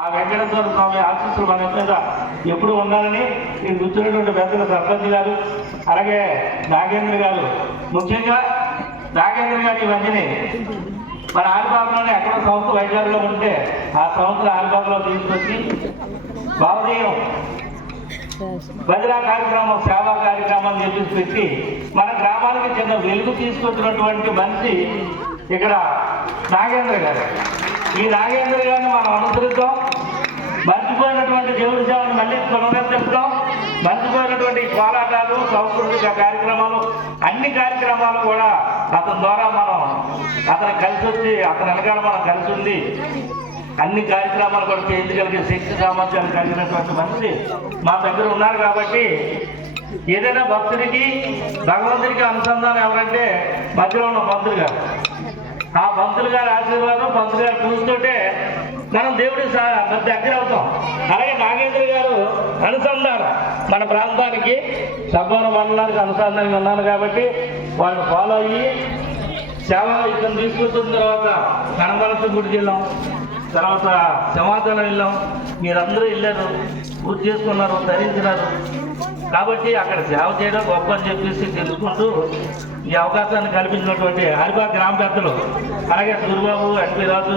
ఆ వెంకటేశ్వర స్వామి ఆశీస్సులు మన మీద ఎప్పుడు ఉండాలని ఈ కూర్చున్నటువంటి పెద్దల సర్పంచ్ గారు, అలాగే నాగేంద్ర గారు, ముఖ్యంగా నాగేంద్ర గారు ఇవన్నీ మన ఆదిబాబులోనే ఎక్కడో సంస్థ వైద్యాల్లో ఉంటే ఆ సంస్థ ఆదిబాబులో తీసుకొచ్చి భావనీయం భద్రా కార్యక్రమం, సేవా కార్యక్రమం చెప్పేసి పెట్టి మన గ్రామానికి చిన్న వెలుగు తీసుకొచ్చినటువంటి మనిషి ఇక్కడ నాగేంద్ర గారు. ఈ నాగేంద్ర గారిని మనం అనుసరిద్దాం, మర్చిపోయినటువంటి దేవుడి సేవను మళ్ళీ పునరుద్ధరిస్తాం, మర్చిపోయినటువంటి పోరాటాలు, సాంస్కృతిక కార్యక్రమాలు, అన్ని కార్యక్రమాలు కూడా అతని ద్వారా మనం అతను కలిసి వచ్చి అతని వెనకాల మనం కలిసి ఉంది అన్ని కార్యక్రమాలు కూడా చేయించగలిగే శక్తి సామర్థ్యాలు కలిగినటువంటి మనిషి మా దగ్గర ఉన్నారు. కాబట్టి ఏదైనా భక్తుడికి భగవంతుడికి అనుసంధానం ఎవరంటే మధ్యలో ఉన్న పంతులు గారు. ఆ పంతులు గారి ఆశీర్వాదం, పంతులు గారు చూస్తుంటే మనం దేవుడి దగ్గర అవుతాం. అలాగే నాగేంద్ర గారు అనుసంధానం మన ప్రాంతానికి సభవన మండలానికి అనుసంధానంగా ఉన్నారు. కాబట్టి వాళ్ళు ఫాలో అయ్యి సేవా ఇతను తీసుకొచ్చిన తర్వాత కనమలసి గుడికి వెళ్ళాం, తర్వాత సమాధానం వెళ్ళాం. మీరందరూ వెళ్ళారు, పూజ చేసుకున్నారు, ధరించినారు. కాబట్టి అక్కడ సేవ చేయడం గొప్ప అని చెప్పేసి తెలుసుకుంటూ ఈ అవకాశాన్ని కల్పించినటువంటి హరిబాగ్ గ్రామ పెద్దలు, అలాగే సూరిబాబు, ఎన్పి రాజు,